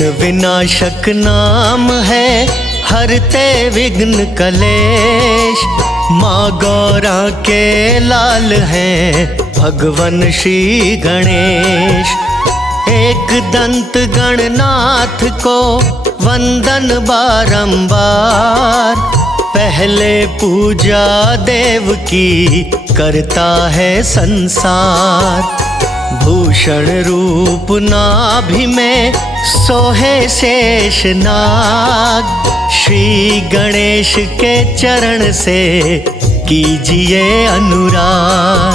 विघ्न विनाशक नाम है, हरते विघ्न कलेश। माँ गौरा के लाल हैं भगवन श्री गणेश। एक दंत गणनाथ को वंदन बारंबार, पहले पूजा देव की करता है संसार। भूषण रूप नाभि में सोहे शेष नाग, श्री गणेश के चरण से कीजिए अनुराग।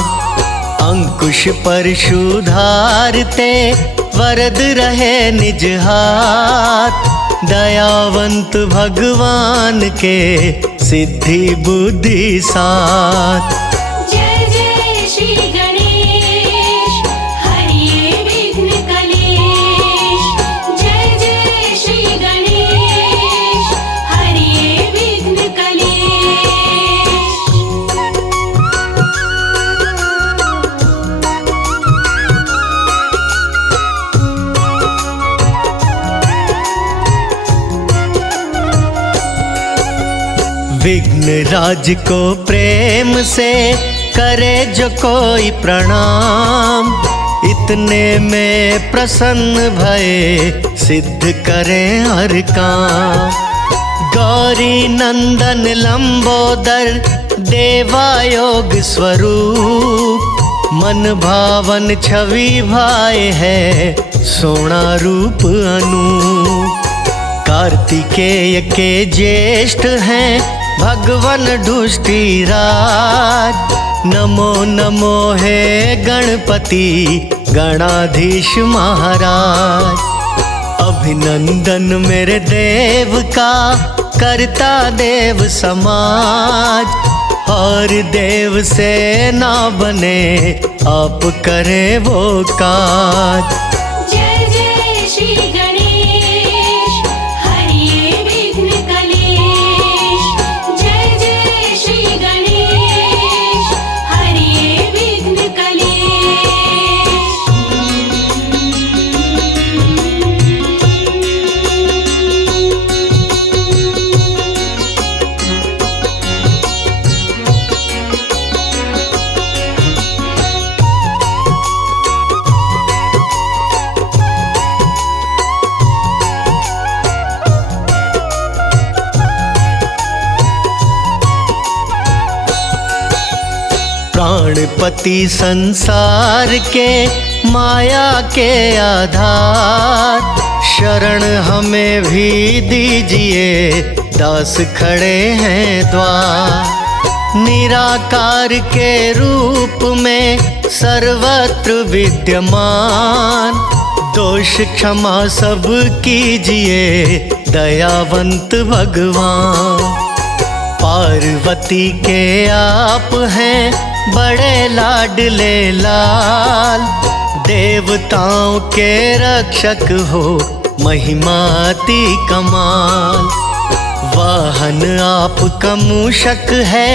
अंकुश परशु धारते वरद रहे निज हाथ, दयावंत भगवान के सिद्धि बुद्धि साथ। जय जय श्री गणेश, हरिये विघ्न कलेश। जय जय श्री गणेश, हरिये विघ्न कलेश। विघ्न राज को प्रेम से करे जो कोई प्रणाम, इतने में प्रसन्न भये सिद्ध करे हर काम। गौरी नंदन लंबोदर देवायोग स्वरूप, मन भावन छवि भाए है सोना रूप अनूप। कार्तिकेय के ज्येष्ठ हैं भगवन दुष्टि राज, नमो नमो हे गणपति गणाधीश महाराज। अभिनंदन मेरे देव का करता देव समाज, और देव से ना बने आप करें वो काज। जय जय श्री गणेश, हरिये विघ्न कलेश। जय जय श्री गणेश, हरिये विघ्न कलेश। प्राणपति संसार के माया के आधार, शरण हमें भी दीजिए दास खड़े हैं द्वार। निराकार के रूप में सर्वत्र विद्यमान, दोष क्षमा सब कीजिए दयावंत भगवान। पार्वती के आप हैं बड़े लाडले लाल, देवताओं के रक्षक हो महिमाति कमाल। वाहन आपका मूषक है,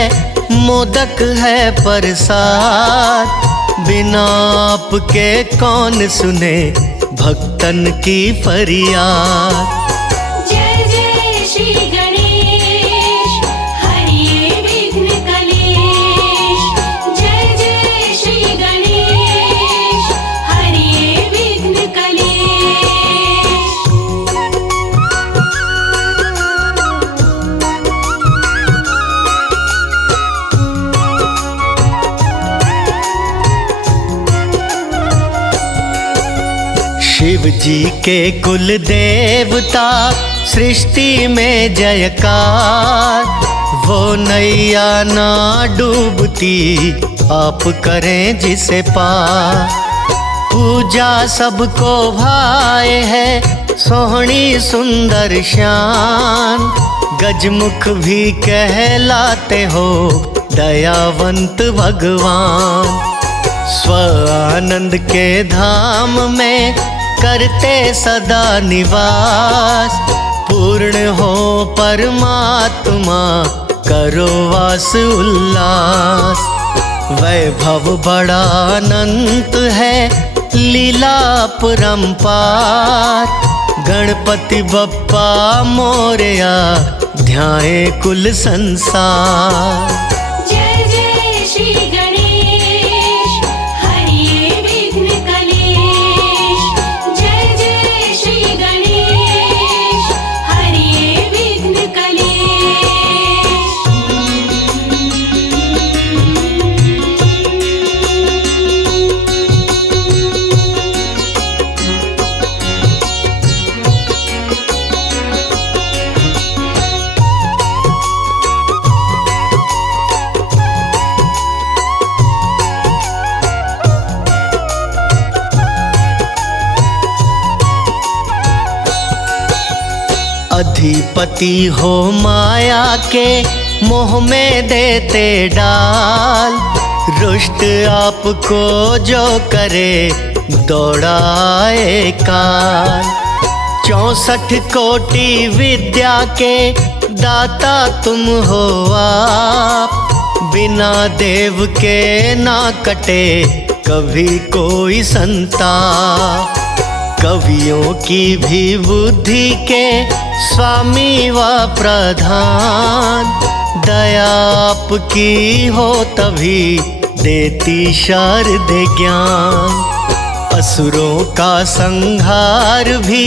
मोदक है प्रसाद, बिना आपके कौन सुने भक्तन की फरियाद। जय जय श्री गणेश, हरिये विघ्न कलेश। जय जय श्री गणेश, हरिये विघ्न कलेश। शिव जी के कुल देवता सृष्टि में जयकार, वो नैया ना डूबती आप करें जिसे पार। पूजा सबको भाए है सोहनी सुंदर शान, गजमुख भी कहलाते हो दयावंत भगवान। स्व आनंद के धाम में करते सदा निवास, पूर्ण हो परमात्मा करो वास उल्लास। वैभव बड़ा अनंत है लीला परंपार, गणपति बप्पा मोरया ध्याए कुल संसार। जय जय श्री गणेश हरिये विघ्न कलेश। जय जय श्री गणेश हरिये विघ्न कलेश। अधिपति हो माया के मोह में देते डाल। रुष्ट आपको जो करे दौड़ाए काल। 64 कोटि विद्या के दाता तुम हो आप। बिना देव के ना कटे कभी कोई संताप। कवियों की भी बुद्धि के स्वामी व प्रधान। दया आपकी हो तभी देती शारद ज्ञान। असुरों का संहार भी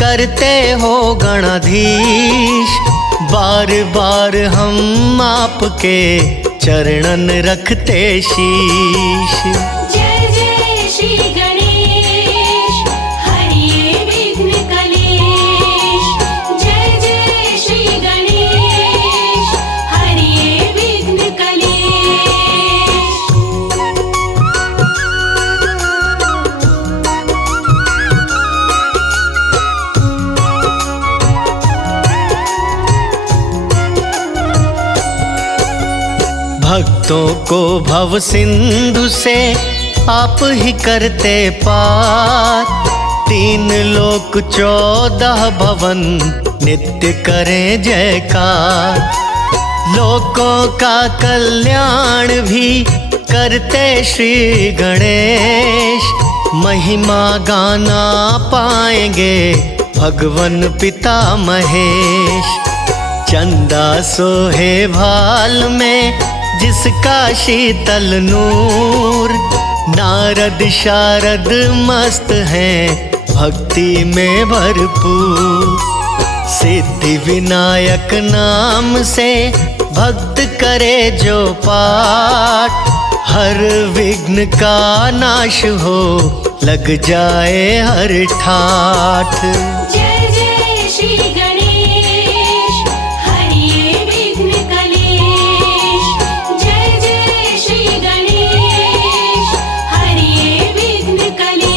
करते हो गणाधीश। बार बार हम आपके चरणन रखते शीश। जय जय श्री गणेश हरिये विघ्न कलेश। जय जय श्री गणेश हरिये विघ्न कलेश। भक्तों को भव सिंधु से आप ही करते पार। 3 लोक 14 भवन नित्य करें जयकार। लोकों का कल्याण भी करते श्री गणेश। महिमा गाना पाएंगे भगवन पिता महेश। चंदा सोहे भाल में जिसका शीतल नूर। नारद शारद मस्त हैं भक्ति में भरपूर। सिद्धि विनायक नाम से भक्त करे जो पाठ। हर विघ्न का नाश हो लग जाए हर ठाठ। जय जय श्री गणेश हरिये विघ्न कलेश। जय जय श्री गणेश हरिये विघ्न कलेश।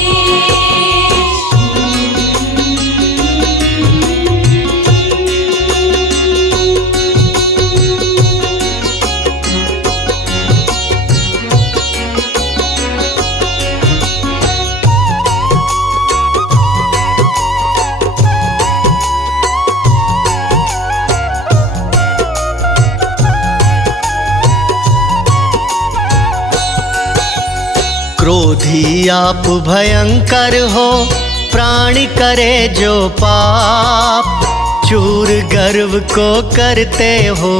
क्रोधी आप भयंकर हो प्राणी करे जो पाप। चूर गर्व को करते हो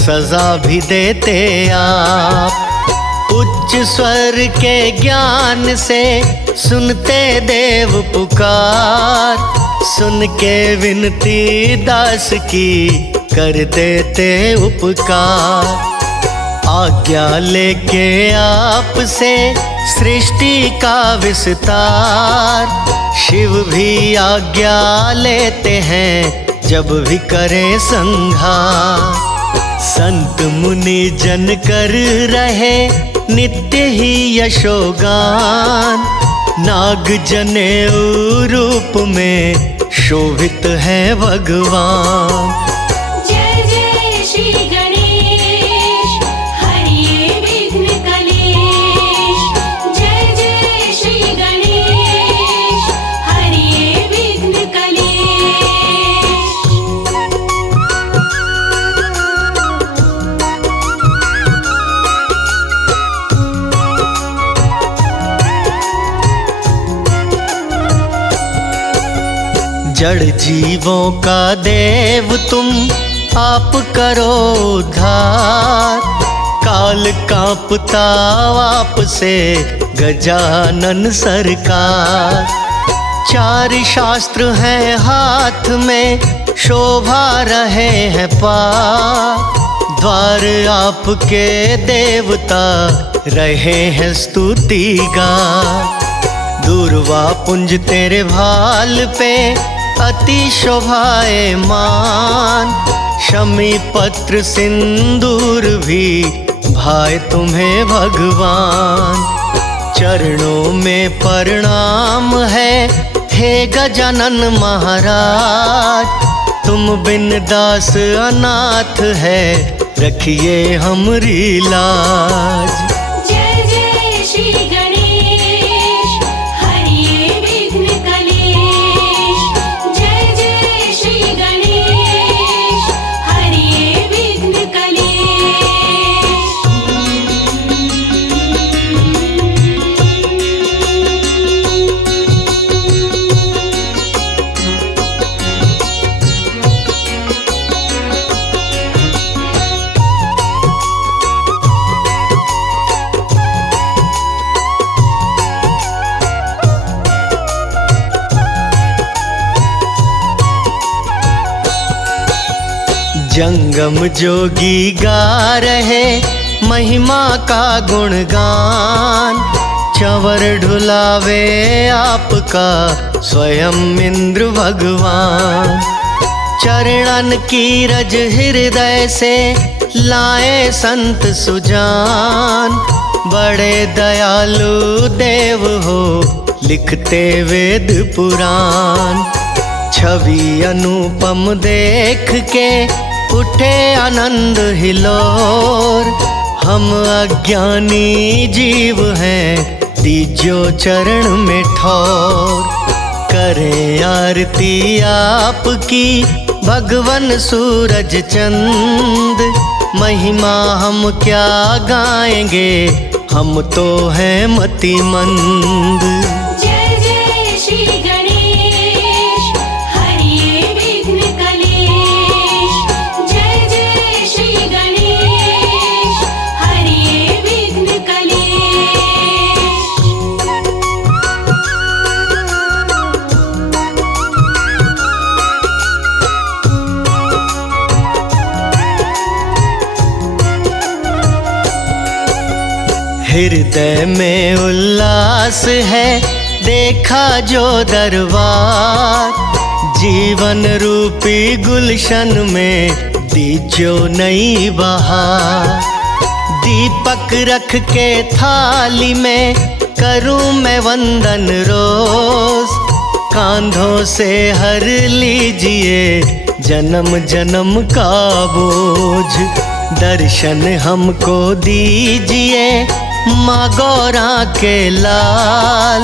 सजा भी देते आप। उच्च स्वर के ज्ञान से सुनते देव पुकार। सुन के विनती दास की कर देते उपकार। आज्ञा लेके आपसे सृष्टि का विस्तार। शिव भी आज्ञा लेते हैं जब भी करें संहार। संत मुनि जन कर रहे नित्य ही यशोगान। नाग जनेऊ रूप में शोभित है भगवान। जय जय श्री गणेश हरिये विघ्न कलेश। जय जय श्री गणेश हरिये विघ्न कलेश। जड़ जीवों का देव तुम आप करो उद्धार। काल कांपता आप से गजानन सरकार। चार शास्त्र हैं हाथ में शोभा रहे हैं पार। द्वार आपके देवता रहे हैं स्तुति गान। दूर्वा पुंज तेरे भाल पे अति शोभाए मान। शमी पत्र सिंदूर भी भाए तुम्हें भगवान। चरणों में प्रणाम है हे गजानन महाराज। तुम बिन दास अनाथ है रखिए हमरी लाज। जय जय श्री गणेश हरिये विघ्न कलेश। जय जय श्री गणेश हरिये विघ्न कलेश। जंगम जोगी गा रहे महिमा का गुणगान। चंवर ढुलावे आपका स्वयं इंद्र भगवान। चरणन की रज हृदय से लाए संत सुजान। बड़े दयालु देव हो लिखते वेद पुराण। छवि अनुपम देख के उठे आनंद हिलोर। हम अज्ञानी जीव हैं दीजो चरण में ठोर। करें आरती आपकी भगवन सूरज चंद। महिमा हम क्या गाएंगे हम तो हैं मतिमंद। जय जय श्री गणेश हरिये विघ्न कलेश। जय जय श्री गणेश हरिये विघ्न कलेश। हृदय में उल्लास है देखा जो दरबार। जीवन रूपी गुलशन में दीजो नई बहार। दीपक रख के थाली में करूं मैं वंदन रोज। कांधों से हर लीजिए जन्म जन्म का बोझ। दर्शन हमको दीजिए माँ गौरा के लाल।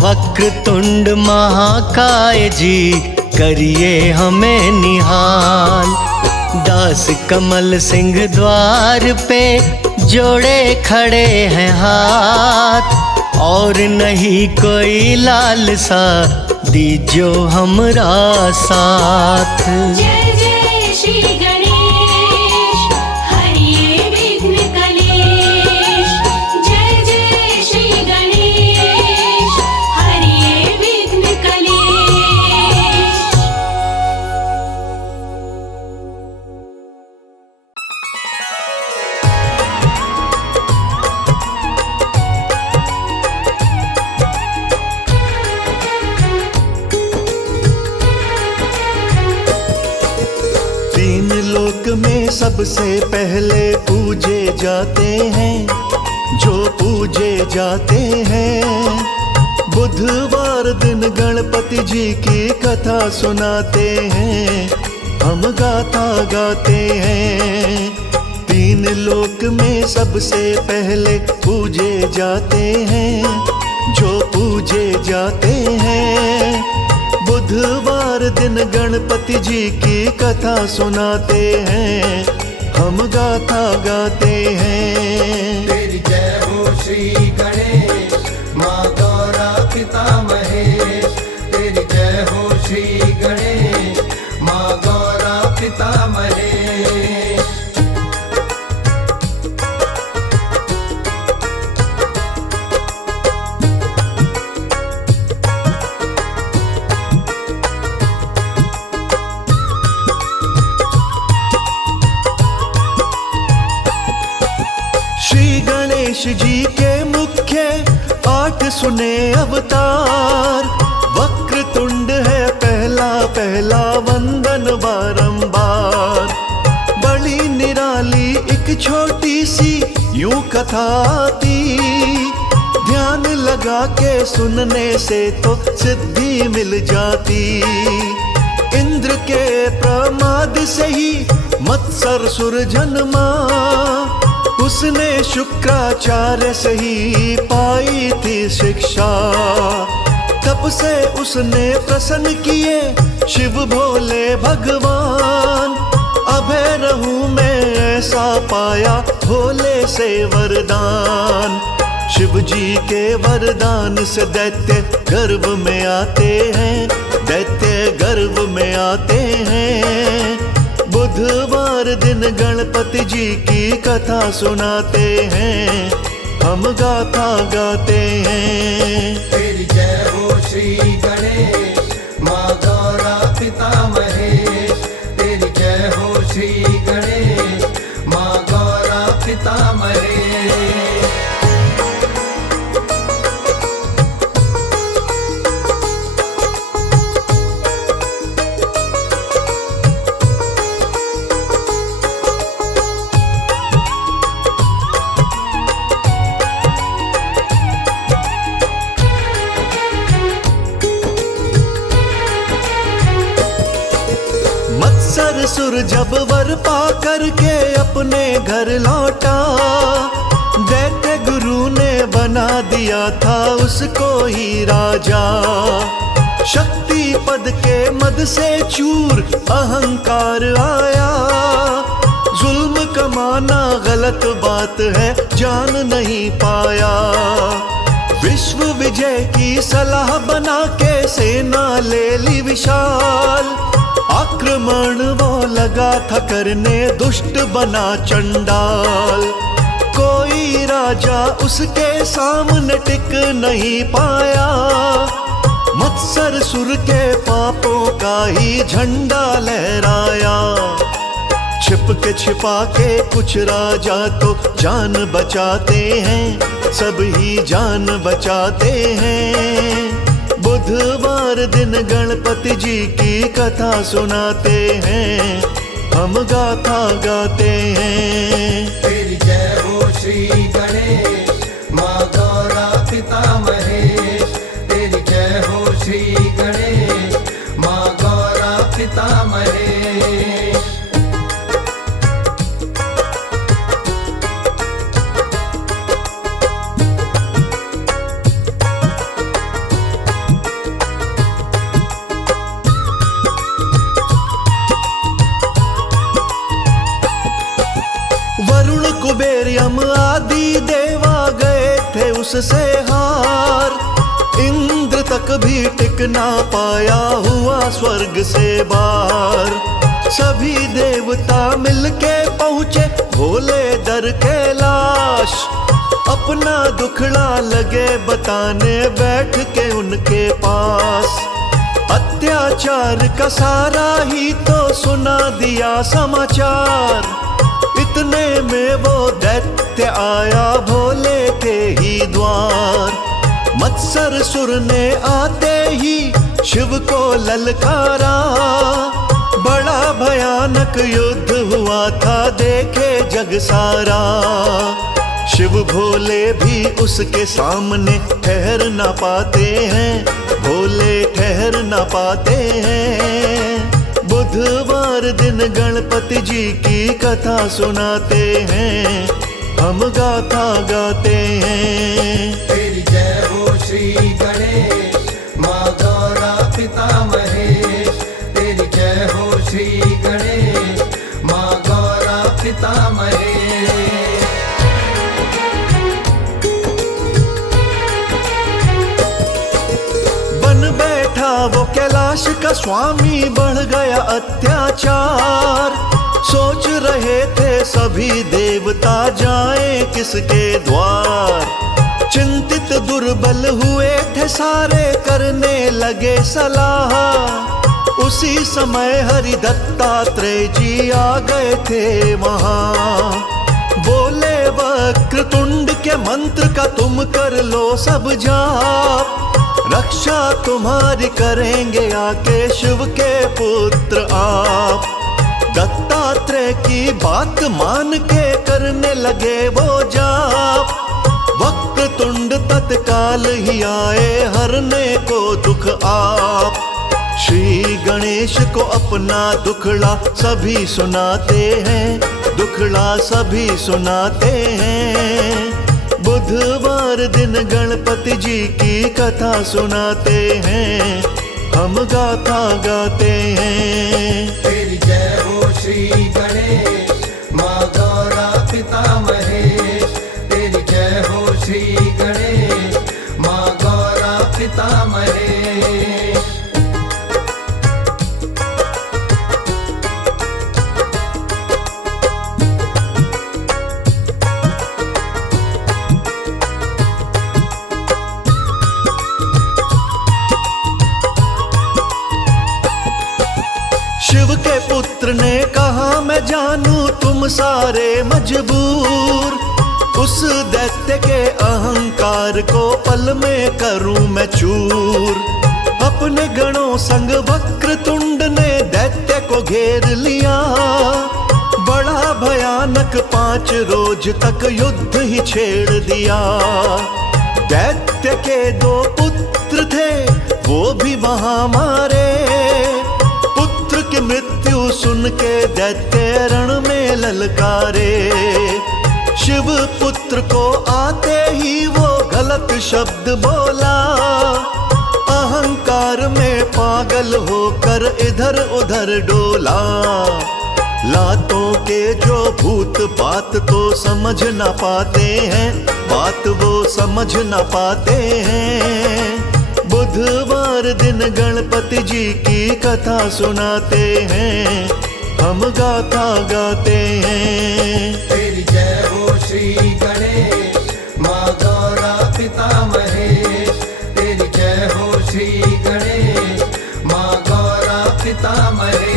वक्रतुंड महाकाय जी करिए हमें निहाल। दास कमल सिंह द्वार पे जोड़े खड़े हैं हाथ। और नहीं कोई लालसा दीजो हमरा साथ। जय जय श्री गणेश हरिये विघ्न कलेश। जय जय श्री गणेश हरिये विघ्न कलेश। तीन लोक में सबसे पहले पूजे जाते हैं जो पूजे जाते हैं। बुधवार दिन गणपति जी की कथा सुनाते हैं हम गाथा गाते हैं। तीन लोक में सबसे पहले पूजे जाते हैं जो पूजे जाते हैं। बुधवार दिन गणपति जी की कथा सुनाते हैं हम गाथा गाते हैं। तेरी जय हो श्री गणेश माँ गौरा पिता महेश। तेरी जय हो श्री गणेश पितामहे। श्री गणेश जी के मुख्य 8 सुने अवतार। वक्रतुंड है पहला पहला वंदन बारंबार। बड़ी निराली एक छोटी सी यूं कथा आती। ध्यान लगा के सुनने से तो सिद्धि मिल जाती। इंद्र के प्रमाद से ही मत्सरसुर जन्मा। उसने शुक्राचार्य से ही पाई थी शिक्षा। तब से उसने प्रसन्न किए शिव भोले भगवान। अभय रहूं मैं ऐसा पाया भोले से वरदान। शिव जी के वरदान से दैत्य गर्भ में आते हैं। दैत्य गर्भ में आते हैं। बुधवार दिन गणपति जी की कथा सुनाते हैं। हम गाथा गाते हैं। तेरी जय हो श्री गणेश माँ गौरा पिता महेश। तेरी जय हो श्री गणेश माँ गौरा पिता महेश। मत्सरसुर जब वर पा करके अपने घर लौटा। दैत्य गुरु ने बना दिया था उसको ही राजा। शक्ति पद के मद से चूर अहंकार आया। जुल्म कमाना गलत बात है जान नहीं पाया। विश्व विजय की सलाह बना के सेना ले ली विशाल। आक्रमण वो लगा था करने दुष्ट बना चंडाल। कोई राजा उसके सामने टिक नहीं पाया। मत्सरसुर के पापों का ही झंडा लहराया। छिप के छिपा के कुछ राजा तो जान बचाते हैं। सब ही जान बचाते हैं। बुधवार दिन गणपति जी की कथा सुनाते हैं। हम गाथा गाते हैं। तेरी जय हो श्री गणेश माँ गौरा पिता महेश। तेरी जय हो श्री गणेश माँ गौरा पिता महेश। वरुण कुबेर यम आदि देवा गए थे उससे हार। इंद्र तक भी टिक ना पाया हुआ स्वर्ग से बाहर। सभी देवता मिलके पहुँचे भोले दर कैलाश। अपना दुखड़ा लगे बताने बैठ के उनके पास। अत्याचार का सारा ही तो सुना दिया समाचार। इतने में वो दैत्य आया भोले के ही द्वार। मत्सरसुर ने आते ही शिव को ललकारा। बड़ा भयानक युद्ध हुआ था देखे जग सारा। शिव भोले भी उसके सामने ठहर ना पाते हैं। भोले ठहर ना पाते हैं। बुधवार दिन गणपति जी की कथा सुनाते हैं। हम गाथा गाते हैं। तेरी जय हो श्री गणेश माँ गौरा पिता महेश। तेरी जय हो श्री गणेश माँ गौरा पिता महेश। बन बैठा वो कैलाश कैलाश का स्वामी बढ़ गया अत्याचार। सोच रहे थे सभी देवता जाएं किसके द्वार। चिंतित दुर्बल हुए थे सारे करने लगे सलाह। उसी समय हरि दत्तात्रेय जी आ गए थे वहां। बोले वक्रतुंड के मंत्र का तुम कर लो सब जाप। रक्षा तुम्हारी करेंगे आके शिव के पुत्र आप। दत्तात्रेय की बात मान के करने लगे वो जाप। वक्रतुंड तत्काल ही आए हरने को दुख आप। श्री गणेश को अपना दुखड़ा सभी सुनाते हैं, दुखड़ा सभी सुनाते हैं। बुधवार दिन गणपति जी की कथा सुनाते हैं, हम गाथा गाते हैं। तेरी जय हो श्री गणेश माँ गौरा पिता महेश। तेरी जय हो श्री गणेश माँ गौरा पिता महेश। शिव के पुत्र ने कहा मैं जानू तुम सारे मजबूर। उस दैत्य के अहंकार को पल में करूं मैं चूर। अपने गणों संग वक्रतुंड ने दैत्य को घेर लिया। बड़ा भयानक 5 रोज तक युद्ध ही छेड़ दिया। दैत्य के 2 पुत्र थे वो भी वहां मारे। पुत्र की मृत्यु सुन के दैत्य रण में ललकारे। शिव पुत्र को आते ही वो गलत शब्द बोला। अहंकार में पागल होकर इधर उधर डोला। लातों के जो भूत बात तो समझ ना पाते हैं, बात वो समझ ना पाते हैं। बुधवार दिन गणपति जी की कथा सुनाते हैं, हम गाथा गाते हैं। तेरी जय हो श्री गणेश माँ गौरा पिता महेश। तेरी जय हो श्री गणेश माँ गौरा पिता महेश।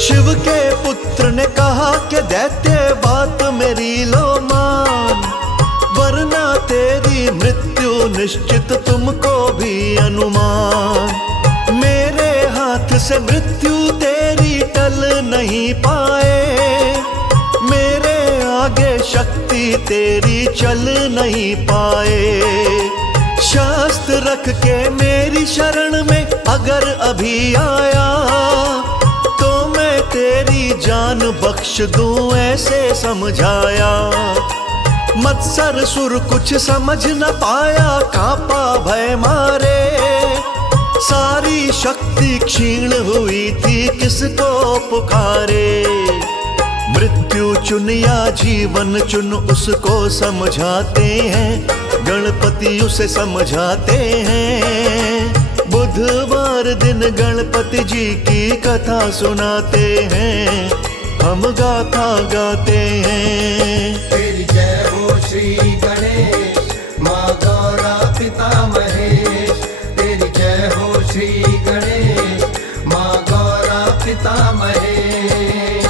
शिव के पुत्र ने कहा कि दैत्य बात मेरी लो मान, वरना तेरी मृत्यु निश्चित तुमको भी अनुमान। मेरे हाथ से मृत्यु तेरी टल नहीं पाए। मेरे आगे शक्ति तेरी चल नहीं पाए। शास्त्र रख के मेरी शरण में अगर अभी आया तो मैं तेरी जान बख्श दूं ऐसे समझाया। मत्सर सुर कुछ समझ न पाया, कांपा भय मारे। सारी शक्ति क्षीण हुई थी, किसको पुकारे। मृत्यु चुन या जीवन चुन उसको समझाते हैं, गणपति उसे समझाते हैं। बुधवार दिन गणपति जी की कथा सुनाते हैं, हम गाथा गाते हैं। तेरी जय हो श्री गणेश माँ गौरा पिता महेश। तेरी जय हो श्री गणेश माँ गौरा पिता महेश।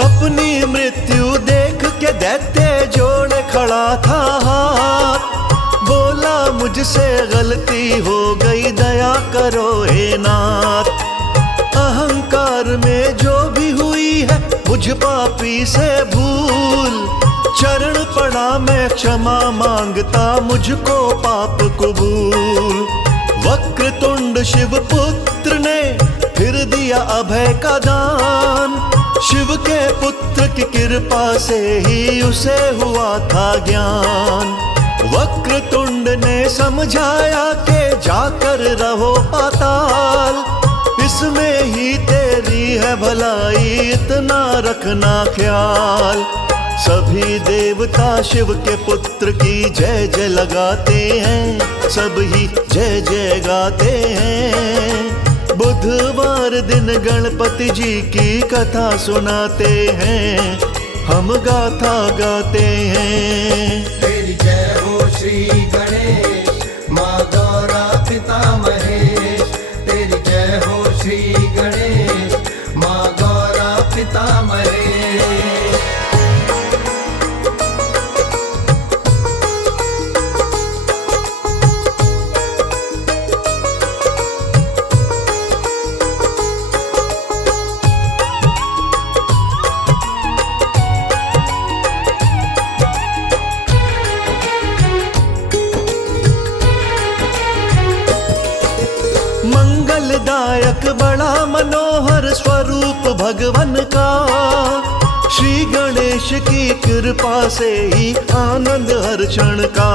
अपनी मृत्यु देख के दैत्य जोड़े खड़ा था हाथ। बोला मुझसे गलती हो गई, दया करो हे नाथ। अहंकार में जो भी हुई है मुझ पापी से भूल। चरण पड़ा मैं क्षमा मांगता, मुझको पाप कबूल। वक्रतुंड शिव पुत्र ने फिर दिया अभय का दान। शिव के पुत्र की कृपा से ही उसे हुआ था ज्ञान। वक्रतुंड ने समझाया कि जाकर रहो पाताल, इसमें ही तेरी है भलाई, इतना रखना ख्याल। सभी देवता शिव के पुत्र की जय जय लगाते हैं, सब ही जय जय गाते हैं। बुधवार दिन गणपति जी की कथा सुनाते हैं, हम गाथा गाते हैं। तेरी जय हो श्री गणेश, माँ गौरा पिता महेश। तेरी जय हो श्री गणेश, माँ गौरा पिता महेश। मंगलदायक बड़ा मनोहर स्वरूप भगवन का, श्री गणेश की कृपा से ही आनंद हर क्षण का।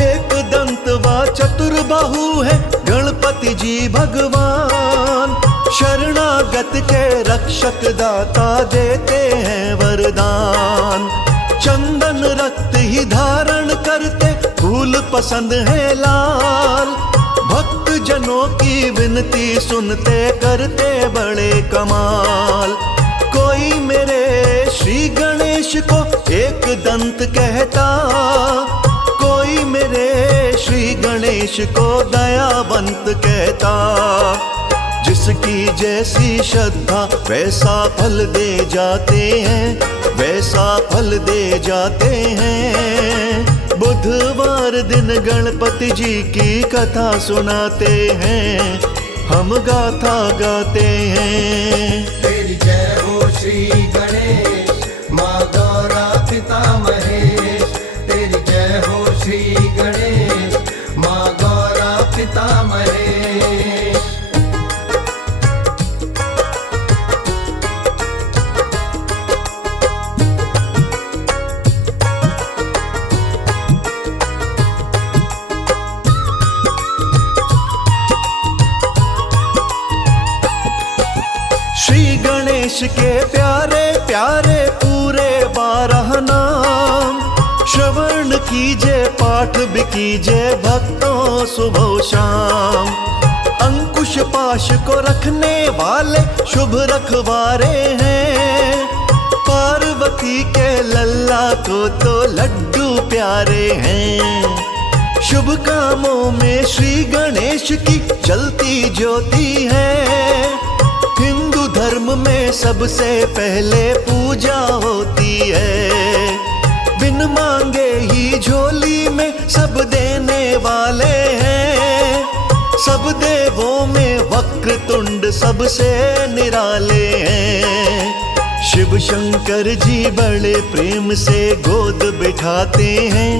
एक दंत व चतुर्बाहु है गणपति जी भगवान, शरणागत के रक्षक दाता देते हैं वरदान। चंदन रक्त ही धारण करते, फूल पसंद है लाल। भक्त जनों की विनती सुनते, करते बड़े कमाल। कोई मेरे श्री गणेश को एक दंत कहता, कोई मेरे श्री गणेश को दयावंत कहता। जिसकी जैसी श्रद्धा वैसा फल दे जाते हैं, वैसा फल दे जाते हैं। बुधवार दिन गणपति जी की कथा सुनाते हैं, हम गाथा गाते हैं। तेरी जय हो श्री गणेश, माँ गौरा पिता महेश। तेरी जय हो श्री गणेश, माँ गौरा पिता महेश। श्री गणेश के प्यारे प्यारे पूरे 12 नाम, श्रवण कीजिए पाठ भी कीजिए भक्तों सुबह शाम। अंकुश पाश को रखने वाले शुभ रखवारे हैं, पार्वती के लल्ला को तो लड्डू प्यारे हैं। शुभ कामों में श्री गणेश की जलती ज्योति है, हिंदू धर्म में सबसे पहले पूजा होती है। बिन मांगे ही झोली में सब देने वाले हैं, सब देवों में वक्रतुंड सबसे निराले हैं। शिव शंकर जी बड़े प्रेम से गोद बिठाते हैं,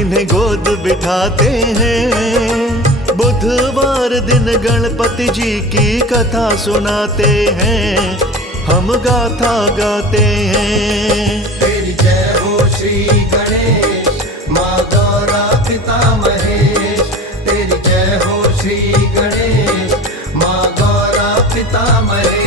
इन्हें गोद बिठाते हैं। बुधवार दिन गणपति जी की कथा सुनाते हैं, हम गाथा गाते हैं। तेरी जय हो श्री गणेश, माँ गौरा पिता महेश। तेरी जय हो श्री गणेश, माँ गौरा पिता महेश।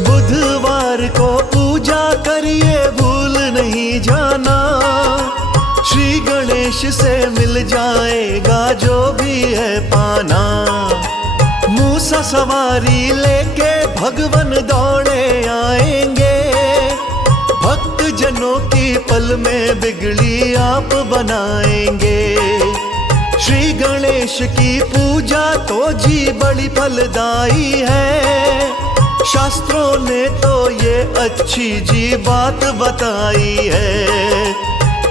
बुधवार को पूजा करिए भूल नहीं जाना, श्री गणेश से मिल जाएगा जो भी है पाना। मूसा सवारी लेके भगवन दौड़े आएंगे, भक्त जनों की पल में बिगड़ी आप बनाएंगे। श्री गणेश की पूजा तो जी बड़ी फलदायी है, शास्त्रों ने तो ये अच्छी जी बात बताई है।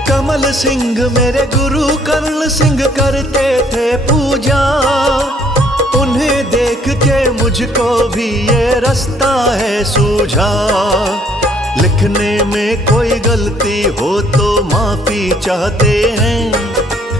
कमल सिंह मेरे गुरु कर्ण सिंह करते थे पूजा, उन्हें देख के मुझको भी ये रास्ता है सूझा। लिखने में कोई गलती हो तो माफी चाहते हैं,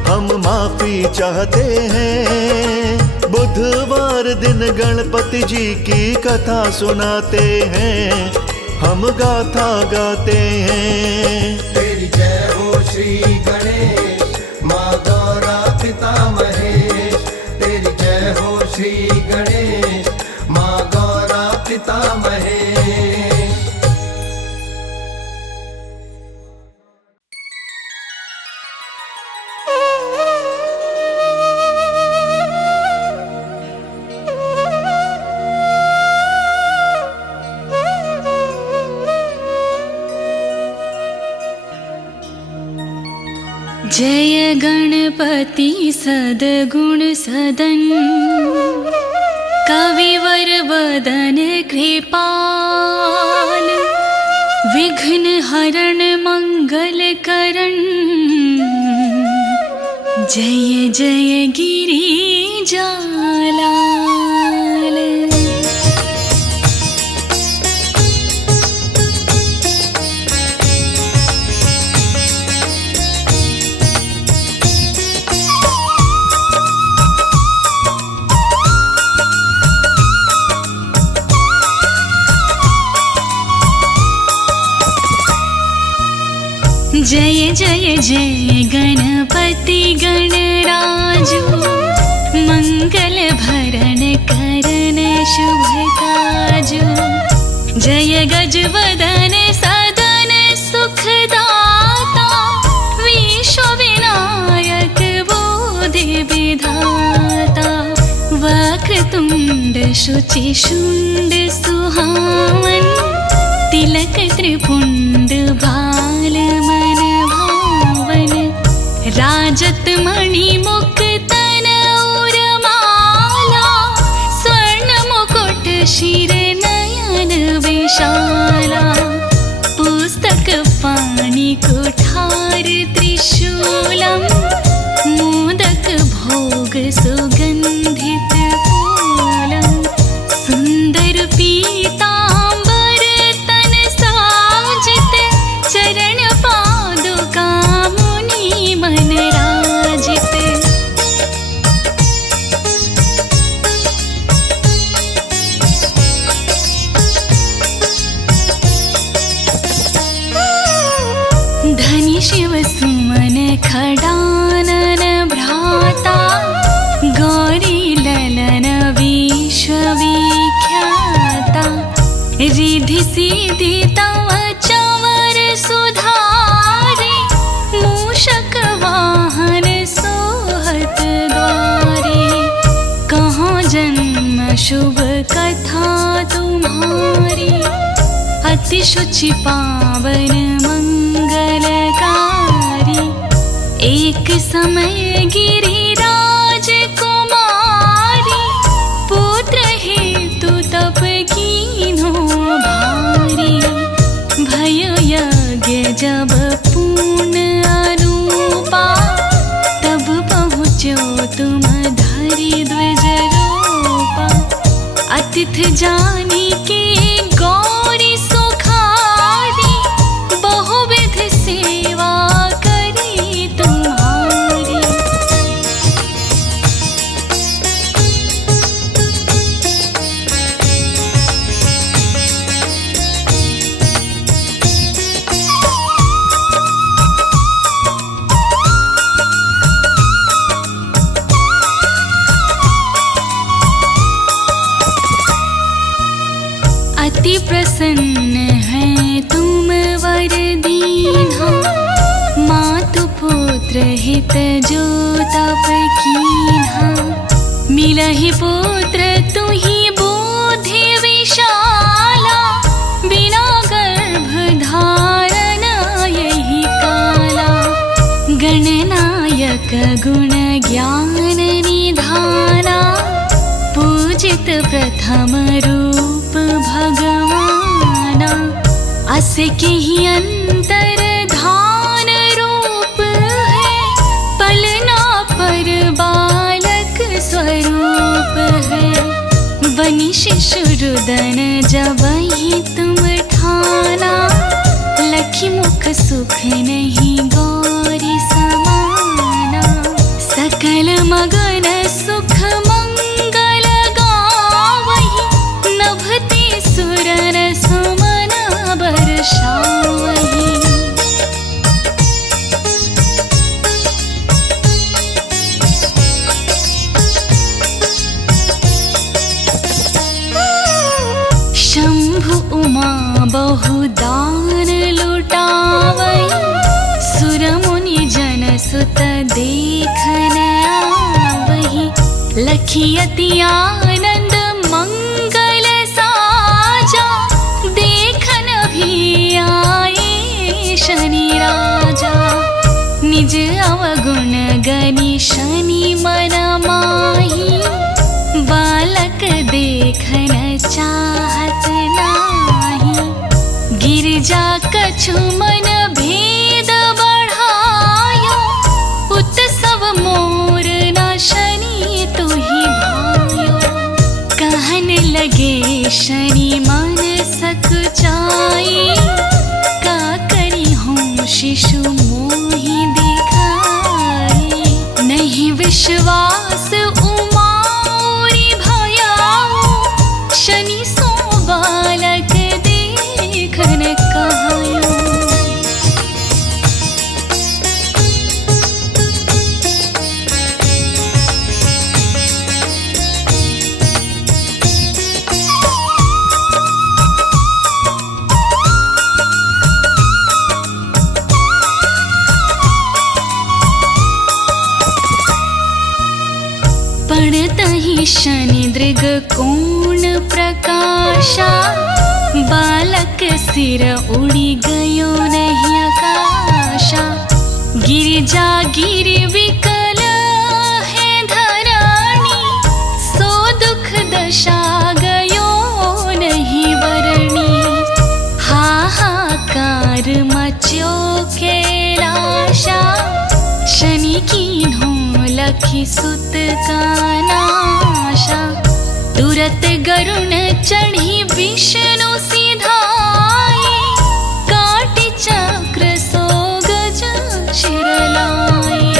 हम माफी चाहते हैं। बुधवार दिन गणपति जी की कथा सुनाते हैं, हम गाथा गाते हैं। तेरी जय हो श्री गणेश, माँ गौरा पिता महेश। तेरी जय हो श्री गणेश, माँ गौरा पिता महेश। जय गणपति सद्गुण सदन, कविवर वदन कृपाल। विघ्न हरण मंगल करण, जय जय गिरिजालाल। जय जय जय गणपति गणराजु, मंगल भरण करण शुभ काजु। जय गजवदन सदन सुखदाता, विश्व विनायक बोधि विधाता। वक्रतुंड शुचि शुंड सुहावन, तिलक त्रिपुंड भाल मन भावन। राजत मणि मुक्तन उर्माला, स्वर्ण मुकुट शिर नयन विशाला। पुस्तक पाणि कुठार त्रिशूलम, मोदक भोग सुगंधित फूलम। सुंदर पीतांबर तन साजित, चरण पादुका मुनि मन राजित। धनि शिव सुमन खडानन भ्राता, गौरी ललन विश्व विख्याता। रिधि सिद्धि तव चवर सुधारे, मूषक वाहन सोहत द्वारे। कहाँ जन्म शुभ कथा तुम्हारी, अति शुचि पावन मंगलकारी। एक समय गिरिराज कुमारी, पुत्र हेतु तप कीन्हो भारी। भय यज्ञ जब पूर्ण अनुपा, तब पहुँचो तुम धरि ध्वज रूपा। अतिथि जानी के गौरी सुखारी, बहुविध सेवा करी तुम्हारी। अति प्रसन्न है तुम वर दीन्हा, मातु पुत्र हित जो तप कीन्हा। मिलहि पुत्र तुहि बुद्धि विशाला, बिना गर्भ धारण यही काला। गणनायक गुण ज्ञान निधाना, पूजित प्रथम रूप भगवाना, अस के ही अंतर धान रूप है, पलना पर बालक स्वरूप है। बनी शिशुरुदन जब ही तुम ठाना, लखी मुख सुख नहीं गौरी समाना। सकल मगन सुख मंगल गावहि, नभते सुरन सुमन बरसावहि। शंभु उमा बहुदान लुटावै, सुर मुनि जन सुत देखन आवहि। लखी अति आनंद मंगल साजा, देखन भी आए शनि राजा। निज अवगुण गनि शनि मन माही, बालक देखन चाहत नाही। गिरजा कछु मन भेद बढ़ायो, उत्सव मोर न शनि तुहि भायो। कहन लगे शनि मन सकुचाई, का करी हूँ शिशु मोहि दिखाई। नहीं विश्वास उमारी भयाऊ, शनि सो बालक देखन कहायो। पड़तहि शनि दृग कोण प्रकाशा, बालक सिर उड़ी गयो नहीं आकाशा। गिरिजा गिरि विकल है धरानी, सो दुख दशा गयो नहीं वरणी। हाहाकार मच्यो कैलाशा, शनि कीन्हो लखी सुत का नाशा। तुरत गरुण चढ़ी विष्णु सिधाई, काटि चक्र सो गज शिरलाई।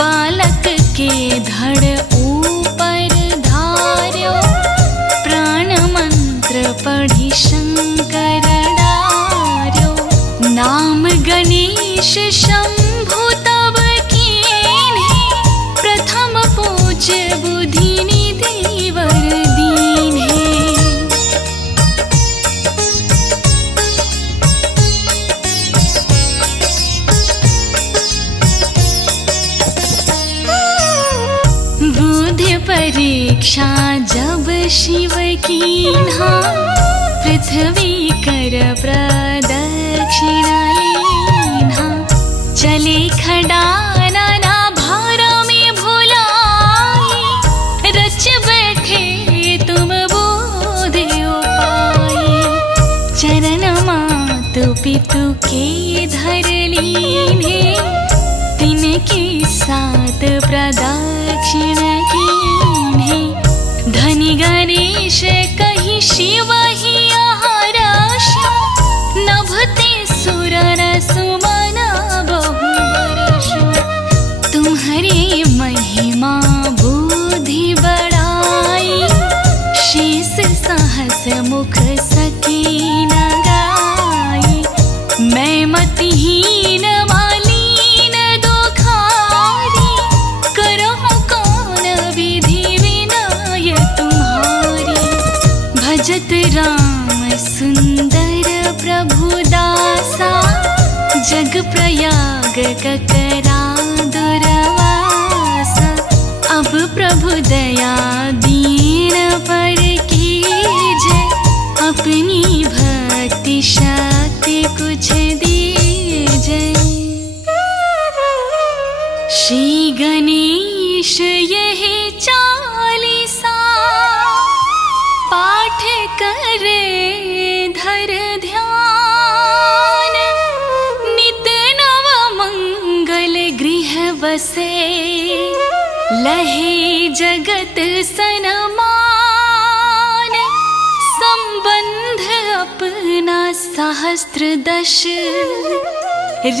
बालक के धड़ ऊपर धार्यो, प्राण मंत्र पढ़ी शंकर डार्यो। नाम गणेश शंभु तब कीन्हे, प्रथम पूज्य बुद्धि निधि वर दीन्हे। बुद्धि परीक्षा जब शिव कीन्हा, पृथ्वी कर प्रदक्षिणा लीन्हा। चले खडाना ना भार में भुलाई, रच बैठे तुम बोधि उपाय। चरण मातु पितु के धर लीन्हे, तिनके साथ प्रदक्षिण कीन्हे। धनि गणेश कहि शिव ही आहारस्यो, नभते सुरन सुमन बहु बरसो। तुम्हारे महिमा बुद्धि बढ़ाई, शेष सहस मुख सकी न गाई। मैं मतिहीन मालीन दुखारी, करहूँ कौन विधि विनय तुम्हारी। भजत राम सुंदर प्रभु दासा, जग प्रयाग ककरा दुर्वासा। अब प्रभु दया दीन पर कीजे, अपनी भक्ति शक्ति कुछ दीजे। श्री गणेश यही 40 पाठ करे धर ध्यान, नित नव मंगल गृह बसे, लहे जगत सनमान। संबंध अपना सहस्त्र दश,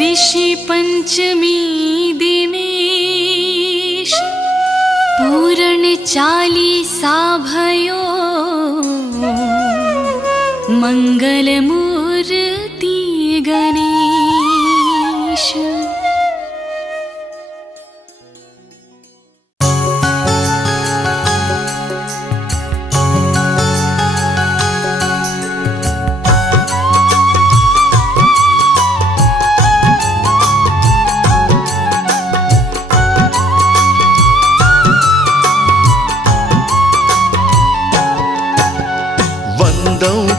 ऋषि पंचमी दिनेश। पूर्ण 40 भयो, मंगल मूर्ति गणेश।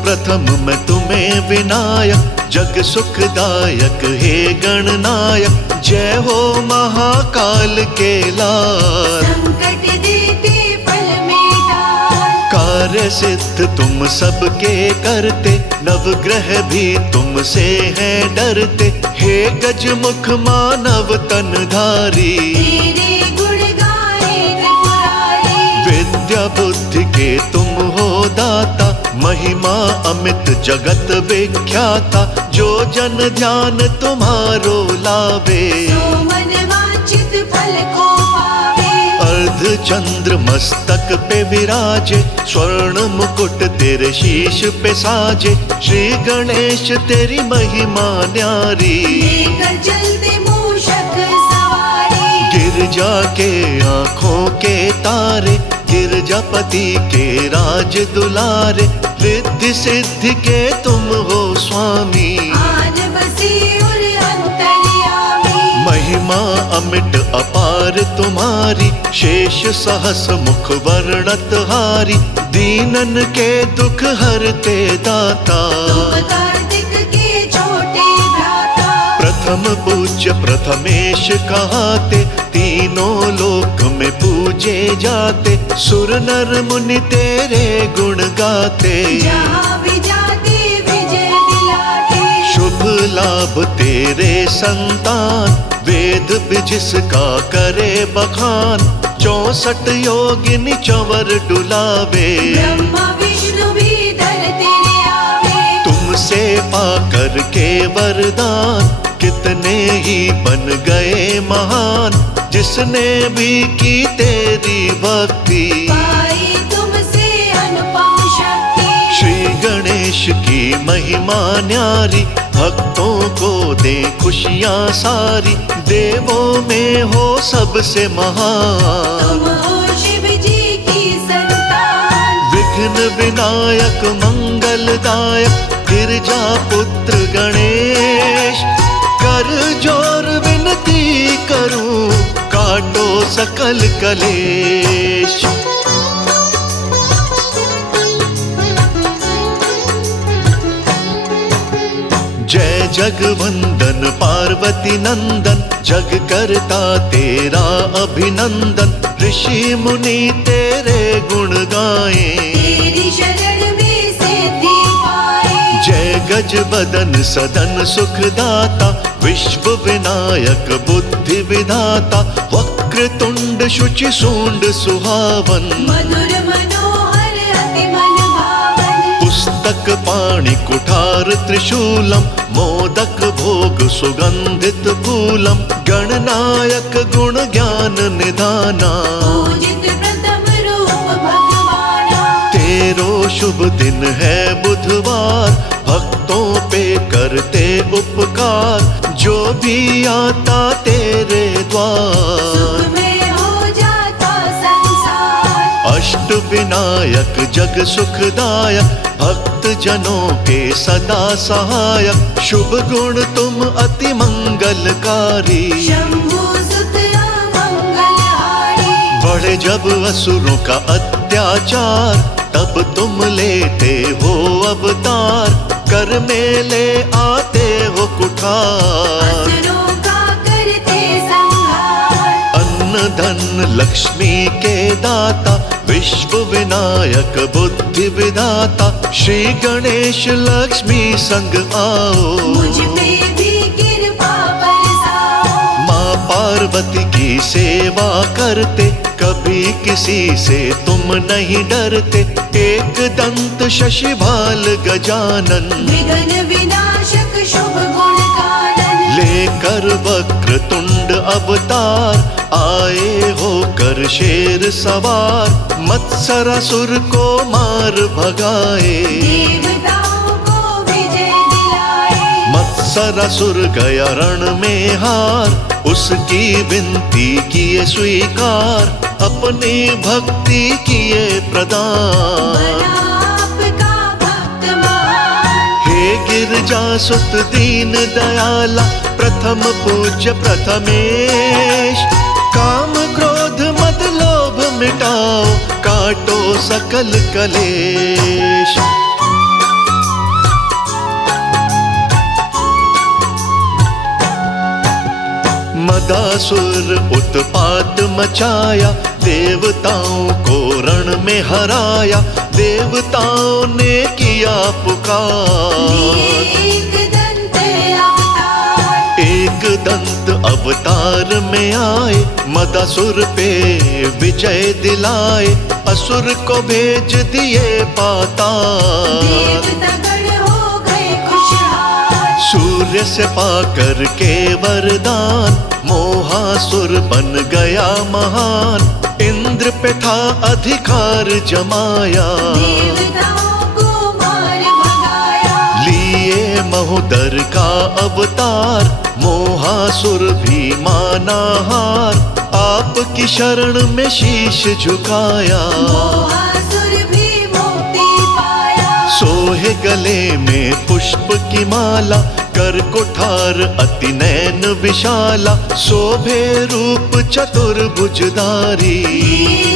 प्रथम मैं तुम्हें विनायक, जग सुखदायक हे गणनायक। जय हो महाकाल के लाल, संकट देते पल में टाल। कार्य सिद्ध तुम सबके करते, नवग्रह भी तुमसे हैं डरते। हे गजमुख मानव तनधारी, तेरे गुण गाए त्रिपुरारी। विद्या बुद्धि के तुम हो दाता, महिमा अमित जगत विख्याता। जो जन ध्यान तुम्हारो लावे, सो मन वांछित फल को पावे। अर्ध चंद्र मस्तक पे विराजे, स्वर्ण मुकुट तेरे शीश पे साजे। श्री गणेश तेरी महिमा न्यारी, लेकर चलते मूषक सवारी। गिरजा के आँखों के तारे, गिरजापति के राज दुलारे। रिद्धि सिद्धि के तुम हो स्वामी, आन बसी उर अंतर्यामी। महिमा अमिट अपार तुम्हारी, शेष सहस मुख वर्णत हारी। दीनन के दुख हरते दाता, तुम कार्तिक के छोटे भ्राता। प्रथम पूज्य प्रथमेश कहाते, तीनों लोक में पूजे जाते। सुर नर मुनि तेरे गुण गाते, जहाँ भी जाते विजय दिलाते। शुभ लाभ तेरे संतान, वेद जिसका करे बखान। 64 योगिनी चंवर डुलावे, ब्रह्मा विष्णु भी धर तेरे आवे। तुमसे पाकर के वरदान, कितने ही बन गए महान। जिसने भी की तेरी भक्ति, पाई तुमसे अनुपम शक्ति। श्री गणेश की महिमा न्यारी, भक्तों को दे खुशियाँ सारी। देवों में हो सबसे महान, तुम हो शिव जी की संतान। विघ्न विनायक मंगलदायक, गिरजा पुत्र गणेश। कर जोर विनती करूं, काटो सकल कलेश। जय जगवंदन पार्वती नंदन, जग करता तेरा अभिनंदन। ऋषि मुनि तेरे गुण गाएं, तेरी शरण में सिद्धि पाए। जय गज बदन सदन सुखदाता, विश्व विनायक बुद्धि विधाता। वक्रतुंड शुचि सूंड सुहावन, मधुर मनोहर अति मन भावन। पुस्तक पाणि कुठार त्रिशूलम, मोदक भोग सुगंधित फूलम। गणनायक गुण ज्ञान निधाना, पूजित प्रथम रूप भगवाना। तेरो शुभ दिन है बुधवार, भक्तों पे करते उपकार। जो भी आता तेरे द्वार, सुख में हो जाता संसार। अष्ट विनायक जग सुखदायक, भक्त जनों के सदा सहायक। शुभ गुण तुम अति मंगलकारी, शंभु सुत मंगलहारी। बढ़े जब असुरों का अत्याचार, तब तुम लेते हो अवतार। कर मेले आते हो कुठार, असुरों का करते संहार। अन्न धन लक्ष्मी के दाता, विश्व विनायक बुद्धि विधाता, श्री गणेश लक्ष्मी संग आओ। मुझ पे भी कृपा बरसाओ। माँ पार्वती की सेवा करते, कभी किसी से तुम नहीं डरते। एक दंत शशिभाल गजानन, विघ्न विनाशक शुभ गुण कानन। लेकर वक्र तुंड अवतार, आए होकर शेर सवार। मत्सरासुर को मार भगाए, देवताओं को विजय दिलाए। मत्सरासुर गया रण में हार, उसकी विनती किए स्वीकार। अपनी भक्ति किए प्रदान, बना आपका भक्त महान। हे गिरजा सुत दीन दयाला, प्रथम पूज्य प्रथमेश। काम क्रोध मद लोभ मिटाओ, काटो सकल कलेश। मदासुर उत्पात मचाया, देवताओं को रण में हराया। देवताओं ने किया पुकार, एक दंत अवतार। एक दंत अवतार में आए। मदासुर पे विजय दिलाए, असुर को भेज दिए पाताल। देवतागण हो गए खुशहाल। सूर्य से पाकर के वरदान, मोहासुर बन गया महान। इंद्र पे था अधिकार जमाया, देवताओं को मार भगाया। लिए महोदर का अवतार, मोहासुर भी माना हार। आपकी शरण में शीश झुकाया, मोहासुर भी मुक्ति पाया। सोहे गले में पुष्प की माला, कर कुठार अति नैन विशाला। शोभे रूप चतुर्भुजधारी,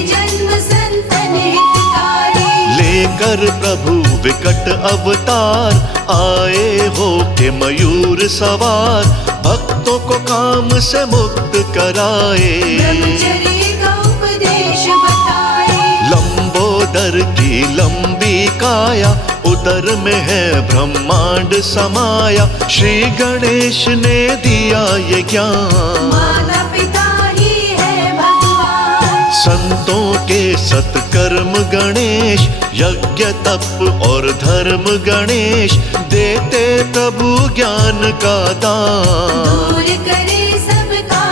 जन्म संतन हितकारी। लेकर प्रभु विकट अवतार, आए हो के मयूर सवार। भक्तों को काम से मुक्त कराए, ब्रह्मचर्य का उपदेश बताए। लंबोदर की लंबी काया, उदर में है ब्रह्मांड समाया। श्री गणेश ने दिया ये ज्ञान, माता पिता ही है भगवान। संतों के सत्कर्म गणेश, यज्ञ तप और धर्म गणेश। देते प्रभु ज्ञान का दान, दूर करे सबका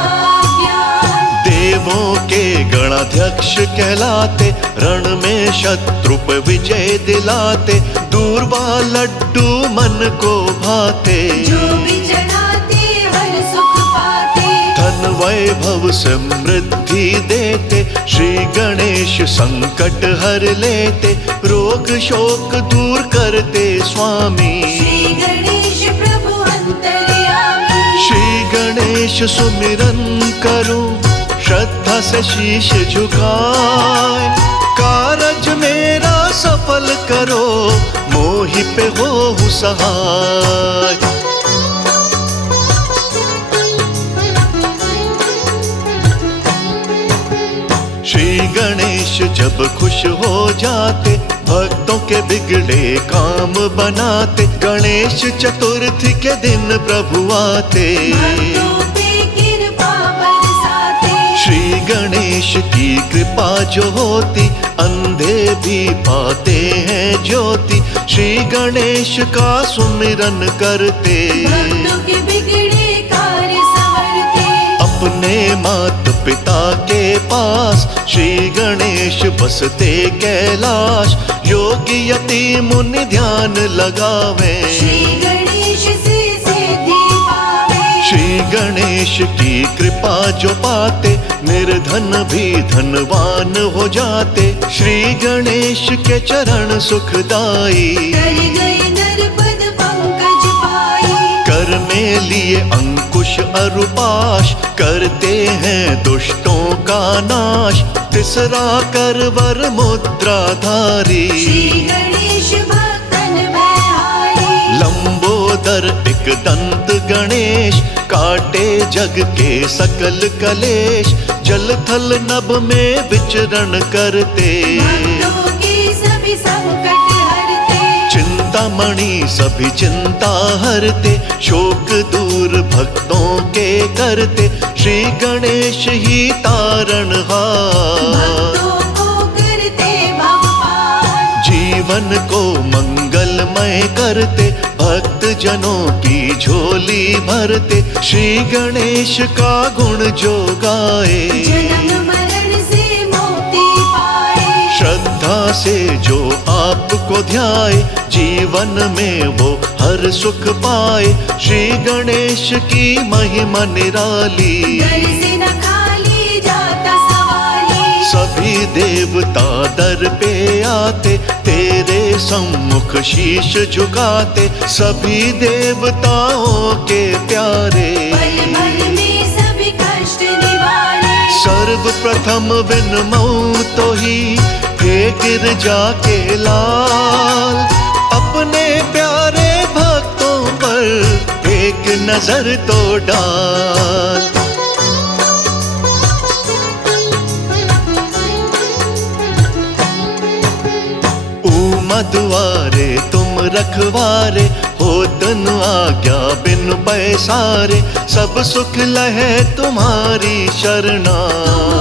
ज्ञान। देवों के गणाध्यक्ष कहलाते, रण में शत्रु पे विजय दिलाते। दूरबा लड्डू मन को भाते, जो भी चढ़ाते हर सुख पाते। धन वैभव समृद्धि देते, श्री गणेश संकट हर लेते। रोग शोक दूर करते स्वामी, श्री गणेश प्रभु अंतर्यामी। श्री गणेश सुमिरन करूं, श्रद्धा से शीश झुकाए। कारज मेरा सफल करो, मोहि पे हो सहाय। श्री गणेश जब खुश हो जाते, भक्तों के बिगड़े काम बनाते। गणेश चतुर्थी के दिन प्रभु आते, भक्तों पे कृपा बरसाते। श्री गणेश की कृपा जो होती, अंधे भी पाते हैं ज्योति। श्री गणेश का सुमिरन करते, भक्तों के बिगड़े कार्य संवरते। अपने मात पिता के पास, श्री गणेश बसते कैलाश। योगी यति मुनि ध्यान लगावे, श्री गणेश से सिद्धि पावे। श्री गणेश की कृपा जो पाते, निर्धन भी धनवान हो जाते। श्री गणेश के चरण सुखदाई, कर गए नरपद पंकज पाई। कर में लिए अंकुश अरुपाश, करते हैं दुष्टों का नाश। तिसरा कर वर मुद्राधारी, श्री गणेश भक्तन भयहारी। लंबोदर एक दंत गणेश, काटे जग के सकल कलेश, जल थल नभ में विचरण करते। भक्तों के सभी संकट हरते, चिंतामणि सभी चिंता हरते, शोक दूर भक्तों के करते, श्री गणेश ही तारणहार। भक्तों को करते भव पार, जीवन को मंगलमय करते, भक्त जनों की झोली भरते, श्री गणेश का गुण जो गाए, जन्म मरण से मुक्ति पाए। श्रद्धा से जो आपको ध्याए, जीवन में वो हर सुख पाए, श्री गणेश की महिमा निराली। दर से न खाली जाता सवाली, सभी देवता दर पे आते, तेरे सम्मुख शीश झुकाते, सभी देवताओं के प्यारे। पल भर में सभी कष्ट निवारे, सर्वप्रथम विनमऊ तो ही, हे गिरजा के लाल, अपने प्यारे भक्तों पर एक नजर तो डाल। दुआरे तुम रखवारे, हो तन आज्ञा बिन पैसारे, सब सुख लहे तुम्हारी शरणा।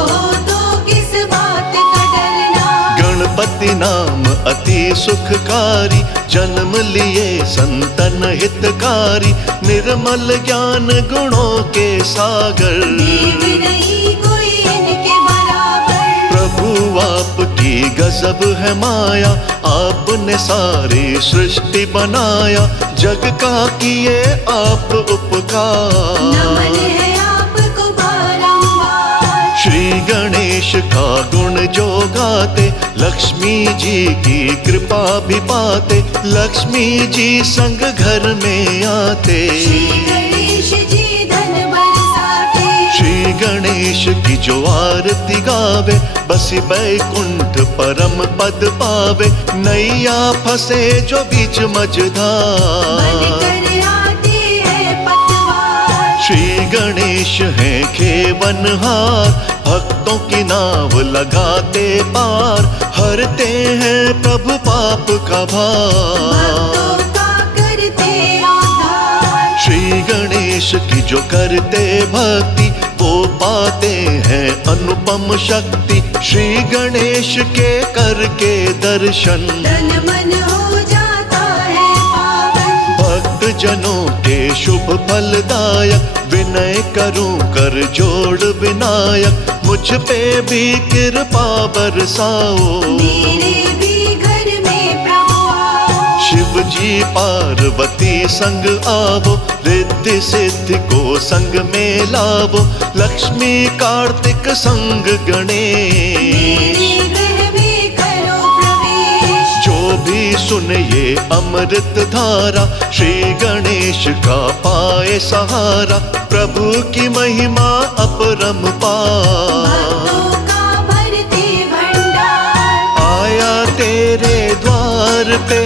हो तो किस बात का डरना, गणपति नाम अति सुखकारी, जन्म लिए संतन हितकारी, निर्मल ज्ञान गुणों के सागर। देव नहीं कोई इनके बराबर, प्रभु आपकी गजब है माया, आपने सारी सृष्टि बनाया, जग का किए आप उपकार। नमन है आपको बारंबार, श्री गणेश का गुण जो गाते, लक्ष्मी जी की कृपा भी पाते, लक्ष्मी जी संग घर में आते। श्री गणेश जी धन बरसाते, श्री गणेश की जो आरती गावे, बसी बैकुंठ परम पद पावे, नैया फंसे जो बीच मझधार। बनकर आते हैं पतवार, श्री गणेश हैं खेवनहार, भक्तों की नाव लगाते पार, हरते हैं प्रभु पाप का भार। भक्तों का करते उद्धार, श्री गणेश की जो करते भक्ति, वो पाते हैं अनुपम शक्ति, श्री गणेश के करके दर्शन। तन मन हो जाता है पावन, भक्त जनों के शुभ फलदायक, विनय करूं कर जोड़ विनायक, मुझ पे भी कृपा बरसाओ। मेरे भी घर में प्रभु आओ, शिव जी पार्वती संग आवो, रिद्धि सिद्धि को संग में लावो, लक्ष्मी कार्तिक संग गणेश। मेरे गृह में करो प्रवेश, जो भी सुने ये अमृत धारा, श्री गणेश का पाए सहारा, प्रभु की महिमा अपरंपार। भक्तों का भरते भंडार, आया तेरे द्वार पे,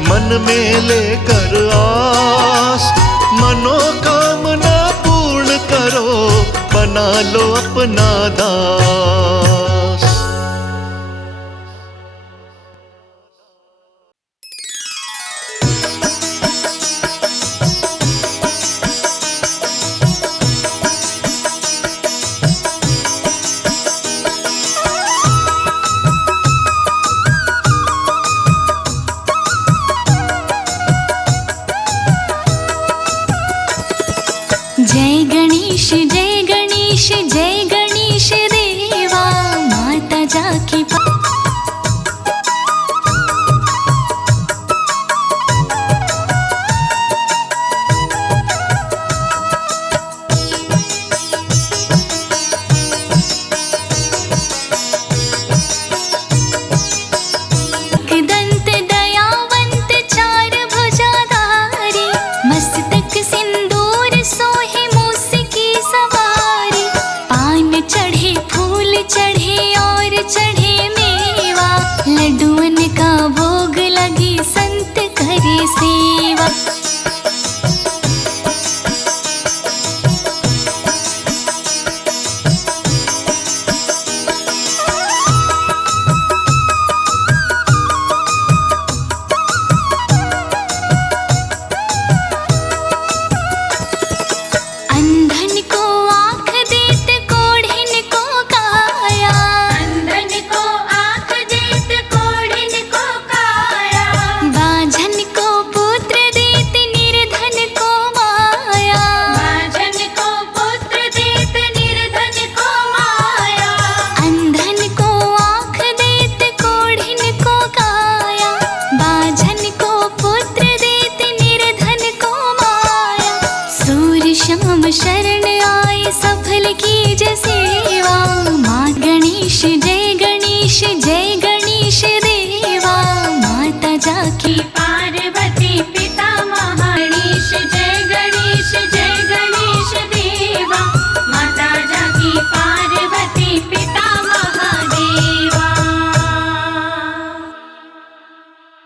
मन में लेकर आस, मनोकामना पूर्ण करो, बना लो अपना दास। जय गणेश जय गणेश जय गणेश देवा, माता जाकी दंत दयावंत चार भुजाधारी, मस्तक सिंदूर सोहे मूस की सवारी, पान चढ़े फूल चढ़े और चढ़े मेवा, लड्डुअन का भोग लगी संत करे सेवा।